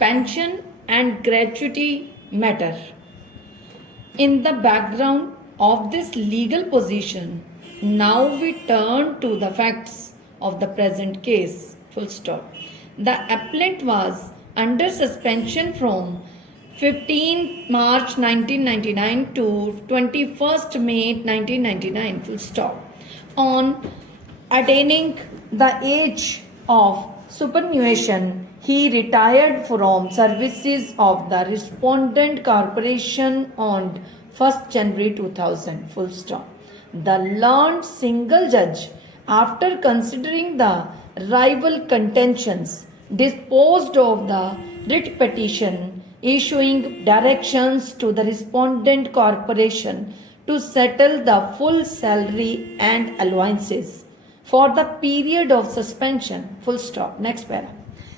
pension and gratuity matter. In the background of this legal position, now we turn to the facts of the present case. Full stop. The appellant was under suspension from 15 March 1999 to 21st May 1999. Full stop. On attaining the age of superannuation, he retired from services of the respondent corporation on 1st January 2000. Full stop. The learned single judge, after considering the rival contentions, disposed of the writ petition, issuing directions to the respondent corporation to settle the full salary and allowances for the period of suspension. Full stop. Next para.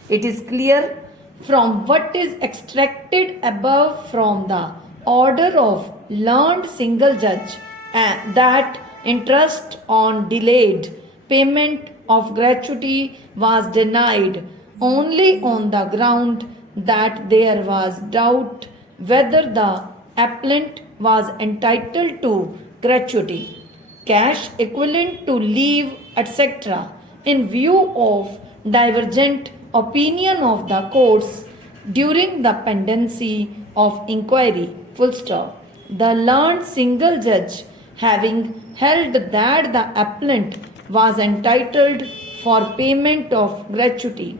It is clear from what is extracted above from the order of learned single judge that interest on delayed payment of gratuity was denied only on the ground that there was doubt whether the appellant was entitled to gratuity, cash equivalent to leave, etc., in view of divergent opinion of the courts during the pendency of inquiry. Full stop. The learned single judge, having held that the appellant was entitled for payment of gratuity,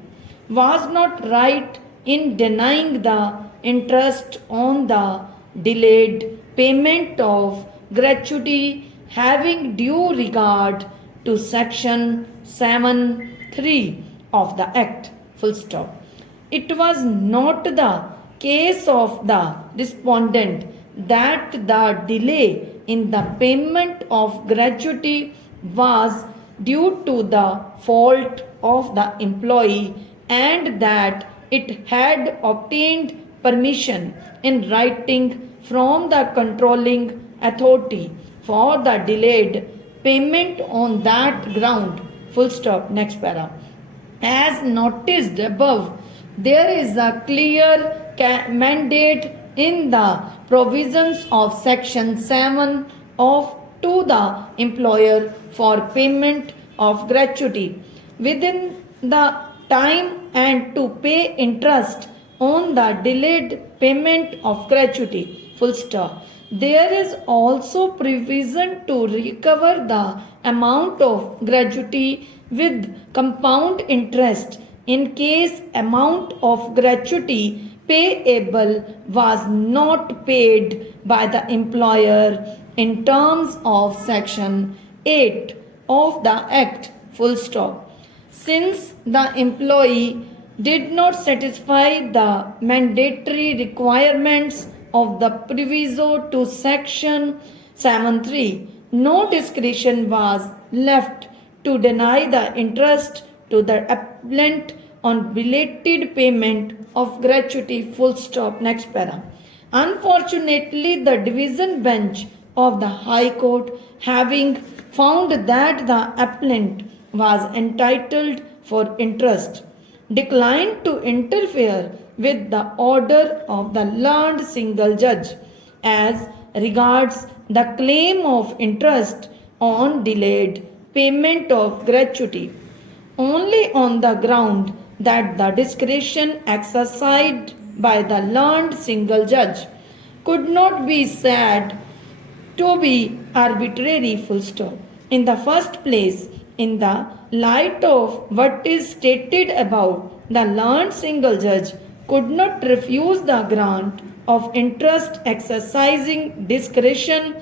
was not right in denying the interest on the delayed payment of gratuity, having due regard to section 7(3) of the Act. Full stop. It was not the case of the respondent that the delay in the payment of gratuity was due to the fault of the employee and that it had obtained permission in writing from the controlling authority for the delayed payment on that ground. Full stop. Next para. As noticed above, there is a clear mandate in the provisions of section 7 of to the employer for payment of gratuity within the time and to pay interest on the delayed payment of gratuity. Full stop. There is also provision to recover the amount of gratuity with compound interest in case amount of gratuity payable was not paid by the employer in terms of section 8 of the Act. Full stop. Since the employee did not satisfy the mandatory requirements of the proviso to section 7(3), no discretion was left to deny the interest to the appellant on belated payment of gratuity. Full stop. Next para. Unfortunately, the division bench of the High Court, having found that the appellant was entitled for interest, declined to interfere with the order of the learned single judge as regards the claim of interest on delayed payment of gratuity, only on the ground that the discretion exercised by the learned single judge could not be said to be arbitrary. Full stop. In the first place, in the light of what is stated above, the learned single judge could not refuse the grant of interest, exercising discretion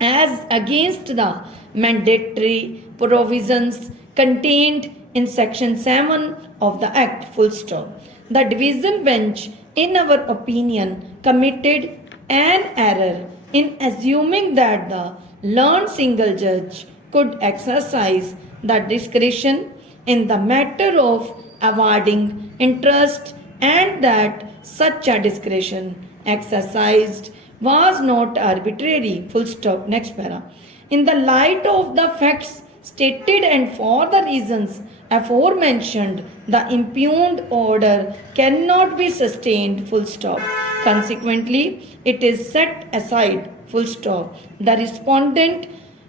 as against the mandatory provisions contained in section 7 of the Act. Full stop. The division bench, in our opinion, committed an error in assuming that the learned single judge could exercise the discretion in the matter of awarding interest and that such a discretion exercised was not arbitrary. Full stop. Next para. In the light of the facts stated and for the reasons aforementioned, the impugned order cannot be sustained, full stop. Consequently, it is set aside, full stop. The respondent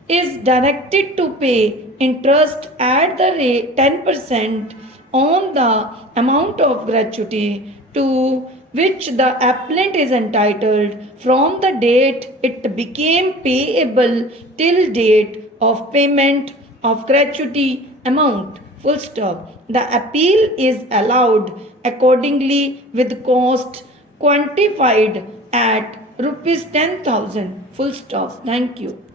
is directed to pay interest at the rate 10% on the amount of gratuity to which the appellant is entitled from the date it became payable till date of payment of gratuity amount, full stop. The appeal is allowed accordingly with cost quantified at rupees 10,000, full stop. Thank you.